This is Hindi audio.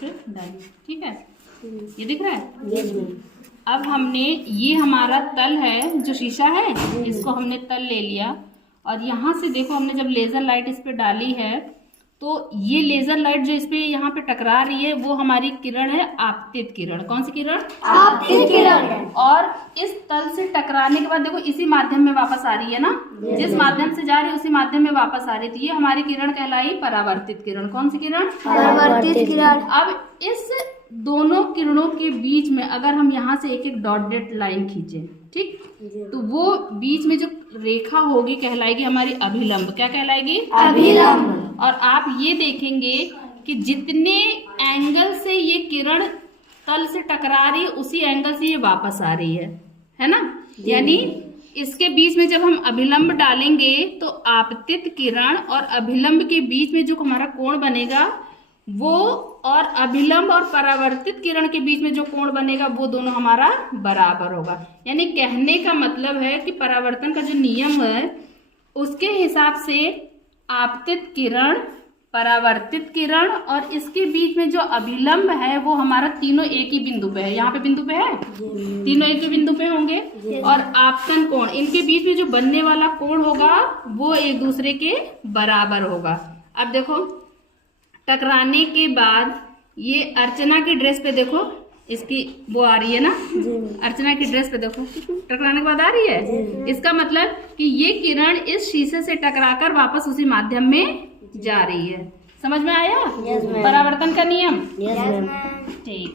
पे डाली, ठीक है, ये दिख रहा है। अब हमने ये हमारा तल है जो शीशा है, इसको हमने तल ले लिया और यहाँ से देखो हमने जब लेजर लाइट इस पे डाली है तो ये लेजर लाइट जो इस पे यहाँ पे टकरा रही है वो हमारी किरण है आपतित किरण। कौन सी किरण? आपतित किरण। और इस तल से टकराने के बाद देखो इसी माध्यम में वापस आ रही है ना, जिस माध्यम से जा रही है उसी माध्यम में वापस आ रही थी। ये हमारी किरण कहलाई परावर्तित किरण। कौन सी किरण? परावर्तित किरण। अब इस दोनों किरणों के बीच में अगर हम यहाँ से एक एक डॉटेड लाइन खींचे, ठीक, तो वो बीच में जो रेखा होगी कहलाएगी हमारी अभिलंब। क्या कहलाएगी? अभिलंब। और आप ये देखेंगे कि जितने एंगल से ये किरण तल से टकरा रही है उसी एंगल से ये वापस आ रही है ना। यानी इसके बीच में जब हम अभिलंब डालेंगे तो आपतित किरण और अभिलंब के बीच में जो हमारा कोण बनेगा वो, और अभिलंब और परावर्तित किरण के बीच में जो कोण बनेगा वो दोनों हमारा बराबर होगा। यानी कहने का मतलब है कि परावर्तन का जो नियम है उसके हिसाब से आपतित किरण, परावर्तित किरण और इसके बीच में जो अभिलंब है वो हमारा तीनों एक ही बिंदु पे है। यहाँ पे बिंदु पे है, तीनों एक ही बिंदु पे होंगे। और आपतन कोण, इनके बीच में जो बनने वाला कोण होगा वो एक दूसरे के बराबर होगा। अब देखो टकराने के बाद ये अर्चना की ड्रेस पे देखो, इसकी वो आ रही है ना, अर्चना की ड्रेस पे देखो टकराने के बाद आ रही है। इसका मतलब कि ये किरण इस शीशे से टकराकर वापस उसी माध्यम में जा रही है। समझ में आया? परावर्तन का नियम। ठीक।